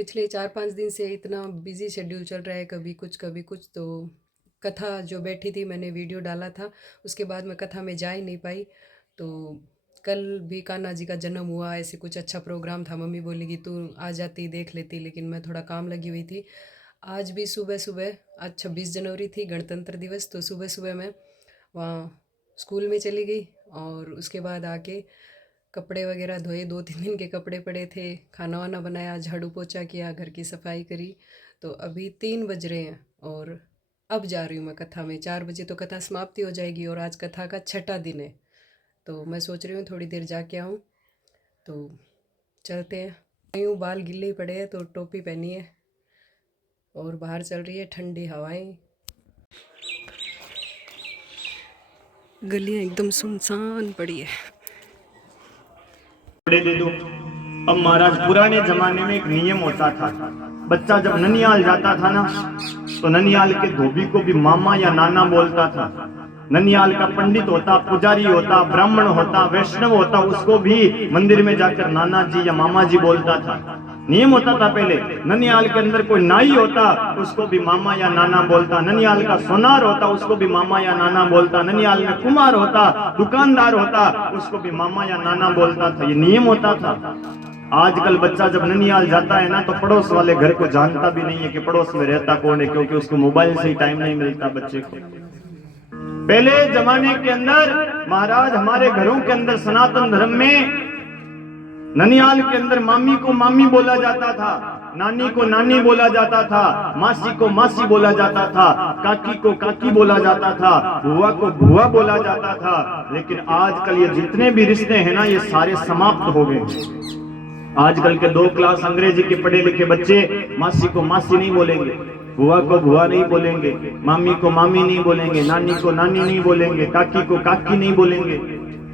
पिछले 4-5 दिन से इतना बिज़ी शेड्यूल चल रहा है, कभी कुछ तो कथा जो बैठी थी मैंने वीडियो डाला था, उसके बाद मैं कथा में जा ही नहीं पाई। तो कल भी कान्हा जी का जन्म हुआ, ऐसे कुछ अच्छा प्रोग्राम था, मम्मी बोली कि तू आ जाती देख लेती, लेकिन मैं थोड़ा काम लगी हुई थी। आज भी सुबह-सुबह, आज 26 जनवरी थी गणतंत्र दिवस, तो सुबह-सुबह मैं वहाँ स्कूल में चली गई और उसके बाद आके कपड़े वगैरह धोए, 2-3 दिन के कपड़े पड़े थे, खाना वाना बनाया, झाड़ू पोछा किया, घर की सफाई करी। तो अभी 3 बज रहे हैं और अब जा रही हूँ मैं कथा में। 4 बजे तो कथा समाप्ति हो जाएगी और आज कथा का छठा दिन है, तो मैं सोच रही हूँ थोड़ी देर जाके आऊँ। तो चलते हैं। यूँ बाल गिले ही पड़े हैं तो टोपी पहनी है और बाहर चल रही है ठंडी हवाएं। गलियाँ एकदम सुनसान पड़ी है। दे दो। अब महाराज पुराने जमाने में एक नियम होता था, बच्चा जब ननियाल जाता था ना तो ननियाल के धोबी को भी मामा या नाना बोलता था। ननियाल का पंडित होता, पुजारी होता, ब्राह्मण होता, वैष्णव होता, उसको भी मंदिर में जाकर नाना जी या मामा जी बोलता था। नियम होता था पहले। ननियाल के अंदर कोई नाई होता, उसको भी मामा या नाना बोलता। ननियाल का सोनार होता, उसको भी मामा या नाना बोलता। ननियाल में कुमार होता, दुकानदार होता, उसको भी मामा या नाना बोलता था। ये नियम होता था। आजकल बच्चा जब ननियाल जाता है ना तो पड़ोस वाले घर को जानता भी नहीं है कि पड़ोस में रहता कौन है, क्योंकि उसको मोबाइल से ही टाइम नहीं मिलता बच्चे को। पहले जमाने के अंदर महाराज हमारे घरों के अंदर सनातन धर्म में ननियाल के अंदर मामी को मामी बोला जाता था, नानी को नानी बोला जाता था, मासी को मासी बोला जाता था, काकी को काकी बोला जाता था, बुआ को बुआ बोला जाता था। लेकिन आजकल ये जितने भी रिश्ते हैं ना, ये सारे समाप्त हो गए। आजकल के 2 क्लास अंग्रेजी के पढ़े लिखे बच्चे मासी को मासी नहीं बोलेंगे, बुआ को बुआ नहीं बोलेंगे, मामी को मामी नहीं बोलेंगे, नानी को नानी नहीं बोलेंगे, काकी को काकी नहीं बोलेंगे।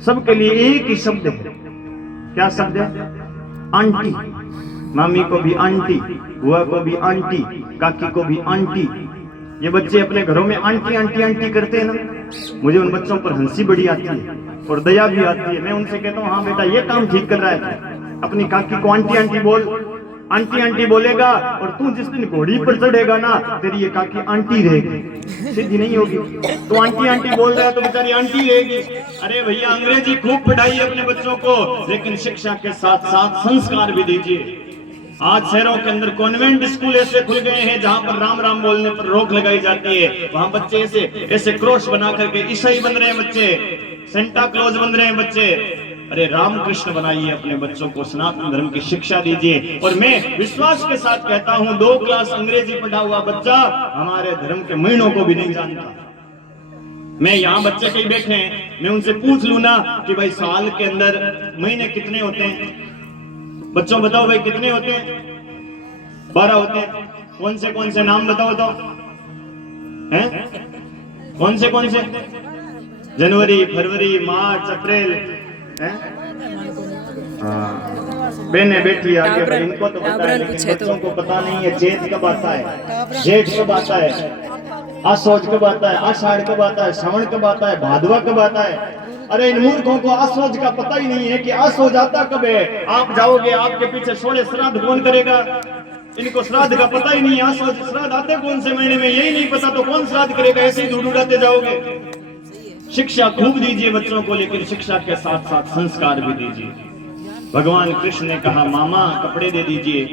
सबके लिए एक ही शब्द है। क्या शब्द है? आंटी। मामी को भी आंटी, बुआ को भी आंटी, काकी को भी आंटी। ये बच्चे अपने घरों में आंटी आंटी आंटी करते हैं ना, मुझे उन बच्चों पर हंसी बड़ी आती है और दया भी आती है। मैं उनसे कहता हूँ, हाँ बेटा ये काम ठीक कर रहा है, अपनी काकी को आंटी आंटी बोल। आंटी आंटी बोलेगा और तू जिस दिन घोड़ी पर चढ़ेगा ना, तेरी ये काकी आंटी रहेगी, सीधी नहीं होगी। तो आंटी आंटी बोल रहा है तो बेचारी आंटी रहेगी। अरे भैया, अंग्रेजी खूब पढ़ाइए अपने बच्चों को, लेकिन शिक्षा के साथ साथ संस्कार भी दीजिए। आज शहरों के अंदर कॉन्वेंट स्कूल ऐसे खुल गए हैं जहां पर राम राम बोलने पर रोक लगाई जाती है। वहां बच्चे ऐसे क्रॉस बना करके ईसाई बन रहे हैं बच्चे, सेंटा क्लॉज बन रहे हैं बच्चे। अरे रामकृष्ण बनाइए अपने बच्चों को, सनातन धर्म की शिक्षा दीजिए। और मैं विश्वास के साथ कहता हूं, 2 क्लास अंग्रेजी पढ़ा हुआ बच्चा हमारे धर्म के महीनों को भी नहीं जानता। मैं यहाँ बच्चे कहीं बैठे हैं, मैं उनसे पूछ लूं ना कि भाई साल के अंदर महीने कितने होते हैं, बच्चों बताओ भाई कितने होते हैं? 12 होते हैं। कौन से नाम बताओ तो हैं? कौन से? जनवरी, फरवरी, मार्च, अप्रैल। बहने बैठी आगे, पर इनको तो पता है, लेकिन बच्चों को पता नहीं है चैत कब आता है, जेठ कब आता है, आसोज कब आता है, आषाढ़ कब आता है, श्रावण कब आता है, भादवा कब आता है। अरे इन मूर्खों को आसोज का पता ही नहीं है कि आसोज आता कब है। आप जाओगे, आपके पीछे 16 श्राद्ध कौन करेगा? इनको श्राद्ध का पता ही नहीं है। आसोज श्राद्ध आते कौन से महीने में, यही नहीं पता तो कौन श्राद्ध करेगा? ऐसे ही ढूंढ उड़ाते जाओगे। शिक्षा खूब दीजिए बच्चों को, लेकिन शिक्षा के साथ साथ संस्कार भी दीजिए। भगवान कृष्ण ने कहा, मामा कपड़े दे दीजिए,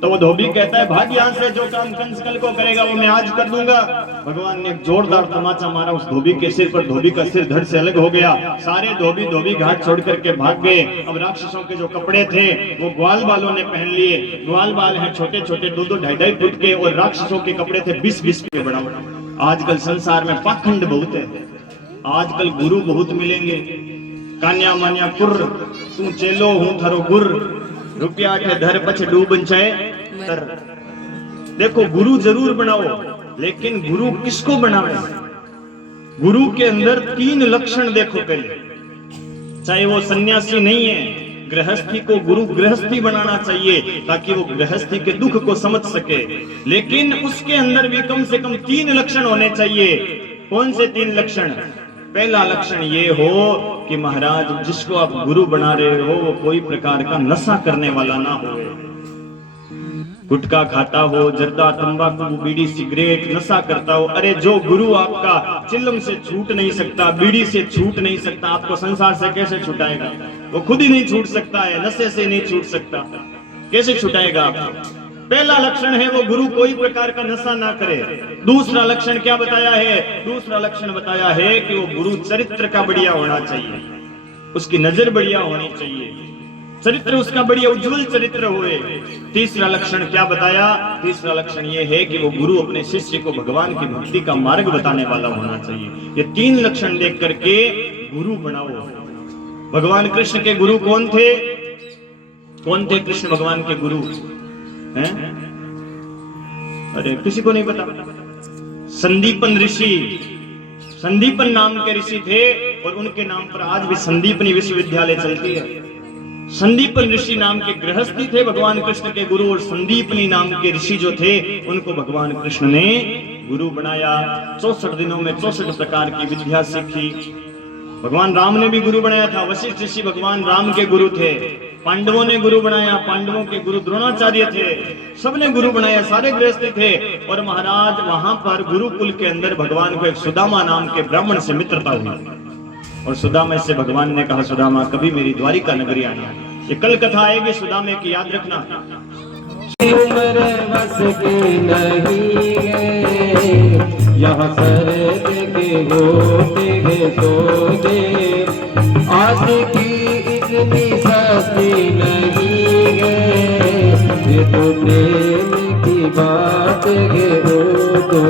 तो वो धोबी कहता है, भाग यहां से, जो काम कंस कल को करेगा वो मैं आज कर दूंगा। भगवान ने एक जोरदार तमाचा मारा उस धोबी के सिर पर, धोबी का सिर धड़ से अलग हो गया। सारे धोबी घाट छोड़ करके भाग गए। अब राक्षसों के जो कपड़े थे वो ग्वाल बालों ने पहन लिए। ग्वाल बाल हैं छोटे छोटे, 2-2 ढाई-ढाई फुट के, और राक्षसों के कपड़े थे 20-20 के बड़ा। आजकल संसार में पाखंड बहुत है। आजकल गुरु बहुत मिलेंगे, कान्या मान्या कुर, तू चेलो हूं थारो गुर, रुपया के धर पछ डूबन चाहे तर। देखो गुरु जरूर बनाओ, लेकिन गुरु किसको बनावे? गुरु के अंदर 3 लक्षण देखो पहले। चाहे वो सन्यासी नहीं है, गृहस्थी को गुरु गृहस्थी बनाना चाहिए ताकि वो गृहस्थी के दुख को समझ सके। लेकिन उसके अंदर भी कम से कम 3 लक्षण होने चाहिए। कौन से 3 लक्षण? पहला लक्षण ये हो कि महाराज जिसको आप गुरु बना रहे हो वो कोई प्रकार का नशा करने वाला ना हो। गुटखा खाता हो, जर्दा, तंबाकू, बीड़ी, सिगरेट, नशा करता हो, अरे जो गुरु आपका चिल्लम से छूट नहीं सकता, बीड़ी से छूट नहीं सकता, आपको संसार से कैसे छुटाएगा? वो खुद ही नहीं छूट सकता है, नशे से नहीं छूट सकता, कैसे छुटाएगा आपको? पहला लक्षण है वो गुरु कोई प्रकार का नशा ना करे। दूसरा लक्षण क्या बताया है? दूसरा लक्षण बताया है कि वो गुरु चरित्र का बढ़िया होना चाहिए, उसकी नजर बढ़िया होनी चाहिए, चरित्र उसका बढ़िया उज्जवल चरित्र होए। तीसरा लक्षण क्या बताया? तीसरा लक्षण ये है कि वो गुरु अपने शिष्य को भगवान की भक्ति का मार्ग बताने वाला होना चाहिए। ये तीन लक्षण देख करके गुरु बनाओ। भगवान कृष्ण के गुरु कौन थे? कौन थे कृष्ण भगवान के गुरु? हैं? अरे किसी को नहीं पता। संदीपन ऋषि, संदीपन नाम के ऋषि थे और उनके नाम पर आज भी संदीपनी विश्वविद्यालय चलती है। संदीपन ऋषि नाम के गृहस्थी थे भगवान कृष्ण के गुरु, और संदीपनी नाम के ऋषि जो थे उनको भगवान कृष्ण ने गुरु बनाया। 64 दिनों में 64 प्रकार की विद्या सीखी। भगवान राम ने भी गुरु बनाया था। वशिष्ठ ऋषि भगवान राम के गुरु थे। पांडवों ने गुरु बनाया, पांडवों के गुरु द्रोणाचार्य थे। सबने गुरु बनाया, सारे गृहस्थी थे। और महाराज वहां पर गुरुकुल के अंदर भगवान को एक सुदामा नाम के ब्राह्मण से मित्रता हुई, और सुदामा से भगवान ने कहा, सुदामा कभी मेरी द्वारिका नगरी आना। ये कल कथा आएगी सुदामे की, याद रखना। उम्र बस की नहीं है, यहाँ सर के होते हैं सोते, आशिकी इतनी सस्ती नहीं है, ये तो प्रेम की बात है वो तो।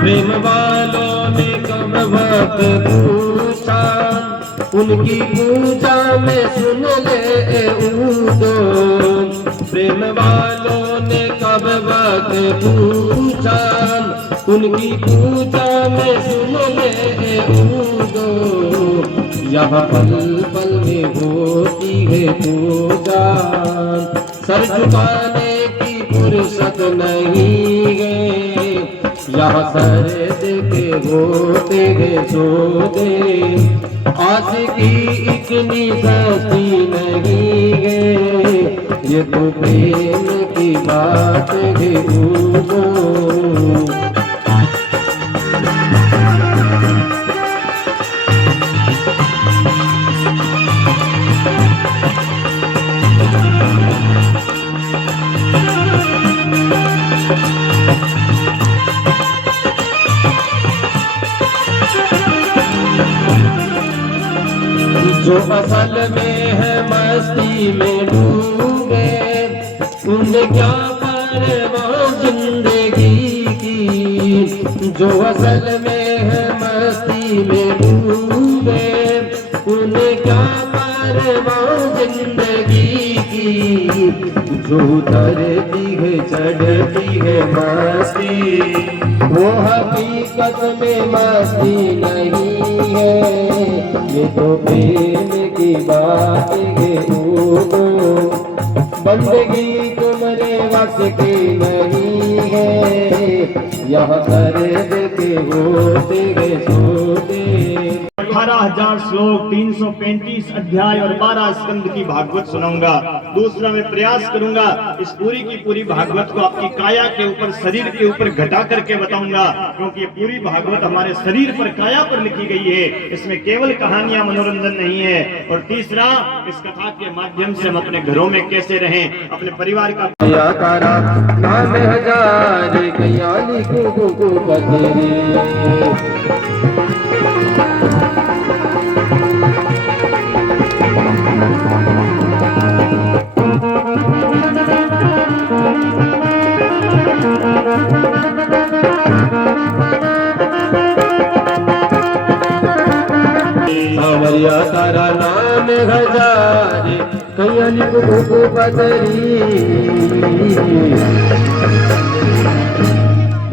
प्रेम वालों ने कब वक्त पूछा, उनकी पूजा में सुन ले ऊदो। प्रेम वालों ने कब वक्त पूछा, उनकी पूजा में सुन ले ऊदो। यहाँ पल पल में होती है पूजा, सर झुकाने की फुर्सत नहीं है, यहाँ सर के होते हैं सोते, आशिकी इतनी सस्ती नहीं है, ये तो प्रेम की बात है वो। जो असल में है मस्ती में डूबे, उन्हें क्या परवाह जिंदगी की। जो असल में है मस्ती में डूबे, उन्हें क्या परवाह जिंदगी की। जो उतरती है चढ़ती है मस्ती, वो हकीकत में मस्ती नहीं है, ये तो प्रेम की बात है वो। बंदगी तुम्हारे वश की नहीं है, यह सर्द के होते हैं सोते। 18,000 श्लोक, 335 अध्याय और 12 स्कंद की भागवत सुनाऊंगा। दूसरा मैं प्रयास करूंगा इस पूरी की पूरी भागवत को आपकी काया के ऊपर, शरीर के ऊपर घटा करके बताऊंगा, क्योंकि ये पूरी भागवत हमारे शरीर पर, काया पर लिखी गई है। इसमें केवल कहानियां, मनोरंजन नहीं है। और तीसरा, इस कथा के माध्यम से हम अपने घरों में कैसे रहें, अपने परिवार का नाम हजार कयाली को बतेरे। सावरिया तारा नाम हजार कयाली को बदरी।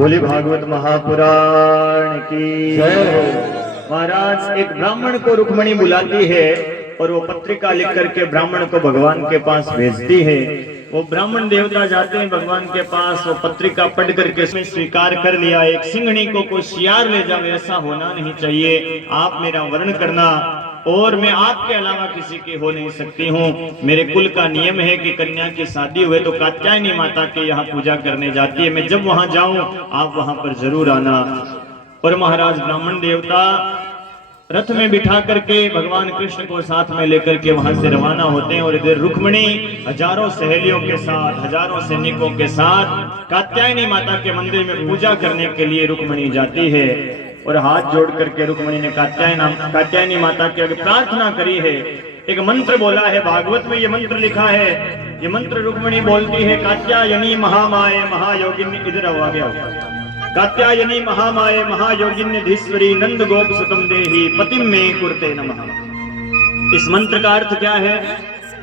बोले भागवत महापुराण की जय। महाराज एक ब्राह्मण को रुक्मणी बुलाती है और वो पत्रिका लिख करके ब्राह्मण को भगवान के पास भेजती है। वो ब्राह्मण देवता जाते हैं भगवान के पास, वो पत्रिका पढ़ करके इसमें स्वीकार कर लिया। एक सिंहनी को कोई शियार ले जावे ऐसा होना नहीं चाहिए, आप मेरा वर्ण करना और मैं आपके अलावा किसी की हो नहीं सकती हूँ। मेरे कुल का नियम है कि कन्या की शादी हुए तो कात्यायनी माता के यहाँ पूजा करने जाती है, मैं जब वहां जाऊं आप वहां पर जरूर आना। और महाराज ब्राह्मण देवता रथ में बिठा करके भगवान कृष्ण को साथ में लेकर के वहां से रवाना होते हैं। और इधर रुक्मणी हजारों सहेलियों के साथ, हजारों सैनिकों के साथ कात्यायनी माता के मंदिर में पूजा करने के लिए रुक्मणी जाती है। और हाथ जोड़ करके रुक्मणी ने कात्यायनी माता के आगे प्रार्थना करी है। एक मंत्र बोला है, भागवत में ये मंत्र लिखा है। ये मंत्र रुक्मणी बोलती है, कात्यायनी महामाये महायोगिनी, इधर आ गया कात्यायनी महामाये महायोगिनी धीश्वरी नंद गोप सुतम देही पतिम में कुरते नमः। इस मंत्र का अर्थ क्या है,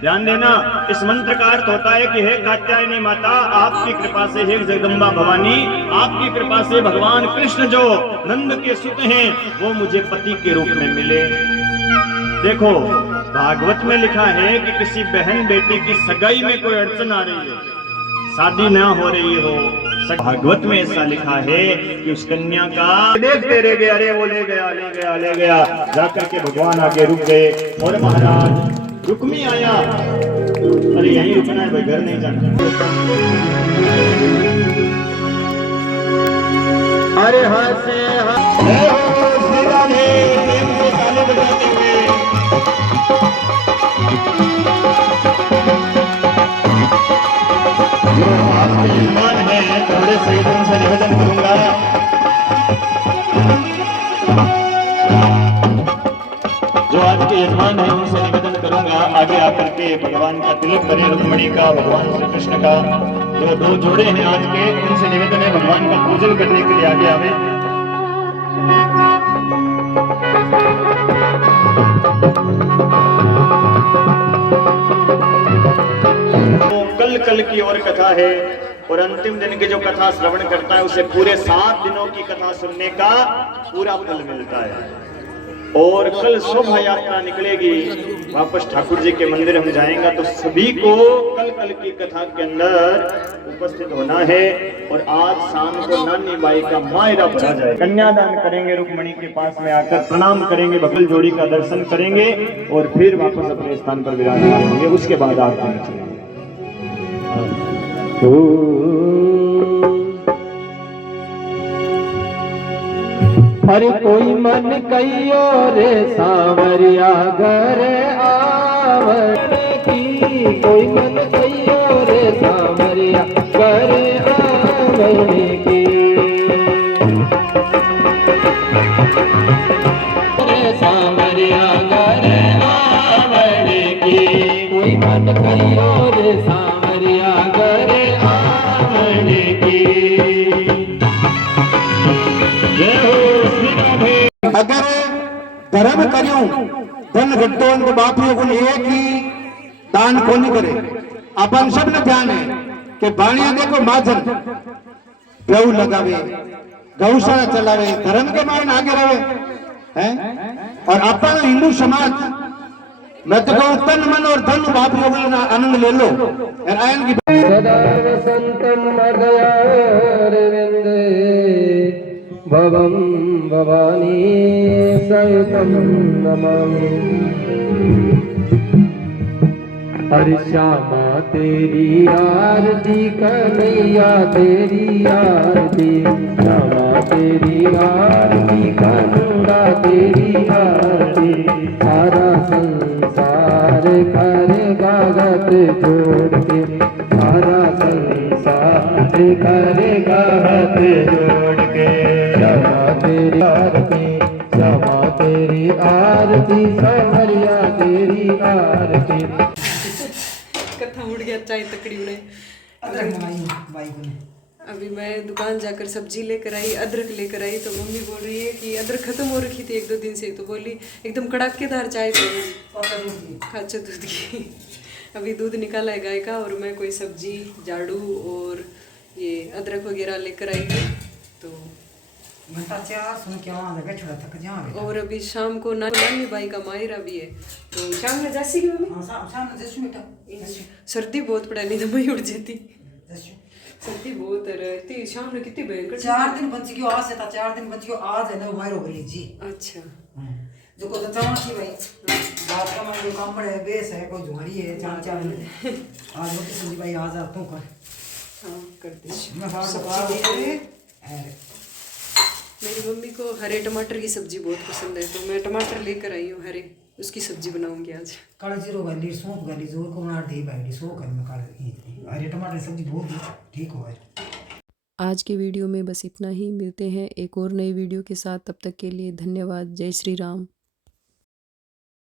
ध्यान देना। इस मंत्र का अर्थ होता है कि हे कात्यायनी माता, आपकी कृपा से, हे जगदम्बा भवानी, आपकी कृपा से भगवान कृष्ण जो नंद के सुत हैं वो मुझे पति के रूप में मिले। देखो भागवत में लिखा है कि किसी बहन बेटी की सगाई में कोई अड़चन आ रही है, शादी न हो रही हो, भागवत में ऐसा लिखा है कि उस कन्या का देखते रह गए, अरे वो ले गया ले गया ले गया, जाकर के भगवान आगे रुक गए। और महाराज रुक्मी आया, अरे यहीं रुकना है भाई, घर नहीं जाना। अरे हंसे श्री राधे प्रेम से ताली बजाते हुए यजमान है, थोड़े से उनसे निवेदन करूंगा। जो आज के यजमान है उनसे निवेदन करूंगा आगे आकर के भगवान का तिलक करें, रुक्मणी का, भगवान श्री कृष्ण का। जो दो जोड़े हैं आज के, उनसे निवेदन है भगवान का पूजन करने के लिए आगे आवे। कल की और कथा है और अंतिम दिन की जो कथा श्रवण करता है उसे पूरे 7 दिनों की कथा सुनने का पूरा फल मिलता है। और कल शोभा यात्रा निकलेगी, वापस ठाकुर जी के मंदिर हम जाएंगे, तो सभी को कल की कथा के अंदर उपस्थित होना है। और आज शाम को नानी बाई का मायरा भरा जाए, कन्यादान करेंगे, रुक्मणी के पास में आकर प्रणाम करेंगे, बगल जोड़ी का दर्शन करेंगे और फिर वापस अपने स्थान पर विराजमान होंगे। उसके बाद आरती में चलेंगे। हर कोई मन कहियो रे सांवरिया घर आवण की, कोई मन कहियो रे सांवरिया घर आवण की, रे सांवरिया घर आवण की, कोई मन कहियो रे सांवरिया घर आवण की। अगर धर्म करियो धन घटो उनको बापियों को एक ही दान को नहीं करे। अपन सब ने ध्यान है कि बाणिया देखो महाजन गऊ लगावे, गौशाला चलावे, धर्म के मान आगे रहे हैं। और अपन हिंदू समाज मैं तो कहूँ तन मन और धन बापियों को आनंद ले लो। आयन की सदा वसंतम मदयारविंदे भवम भवानी सहितम नमामि। हरि श्यामा तेरी आरती कन्हैया तेरी आरती, श्यामा तेरी आरती कन्हैया तेरी आरती, सारा संसार करेगा हाथ जोड़ के, सारा संसार करेगा हाथ जोड़ के। श्यामा तेरी आरती, श्यामा तेरी आरती, सांवरिया तेरी आरती। कथा उड़ गया चाय तकड़ी उड़े। अभी मैं दुकान जाकर सब्जी लेकर आई, अदरक लेकर आई, तो मम्मी बोल रही है कि अदरक खत्म हो रखी थी 1-2 दिन से, तो बोली एकदम कड़ाकेदार चाय चाहिए, खाचा दूध की। अभी दूध निकाला है गाय का और मैं कोई सब्जी झाड़ू और ये अदरक वगैरह लेकर आई थी। घंटा 4 सुन के वहाँ लगे छोड़ा थक जाओ। और अभी शाम को नानी भाई का मायरा भी है, तो शाम में जासी की मम्मी। हाँ शाम जैसे बेटा सर्दी बहुत पड़ा, नहीं तो मैं उड़ जाती। जैसे सर्दी बहुत रहती, शाम में कितनी भयंकर। 4 दिन बच गयो आज से था, 4 दिन बच गयो आज है ना मारो गली जी। अच्छा जो को चमा की भाई बात का मन जो काम पड़े बेस है कोई झुमरी है चार आज रोटी सब्जी भाई आज आ तू कर। हाँ कर दे। मैं बाहर सब्जी दे अरे मेरी मम्मी को हरे टमाटर की सब्जी बहुत पसंद है, तो मैं टमाटर लेकर आई हूँ हरे, उसकी सब्जी बनाऊंगी आज। काले जीरो गली सौंफ गली जोर को बना दे भाई सो कर मैं काले हरे टमाटर की सब्जी बहुत ठीक हो है। आज के वीडियो में बस इतना ही, मिलते हैं एक और नई वीडियो के साथ, तब तक के लिए धन्यवाद। जय श्री राम।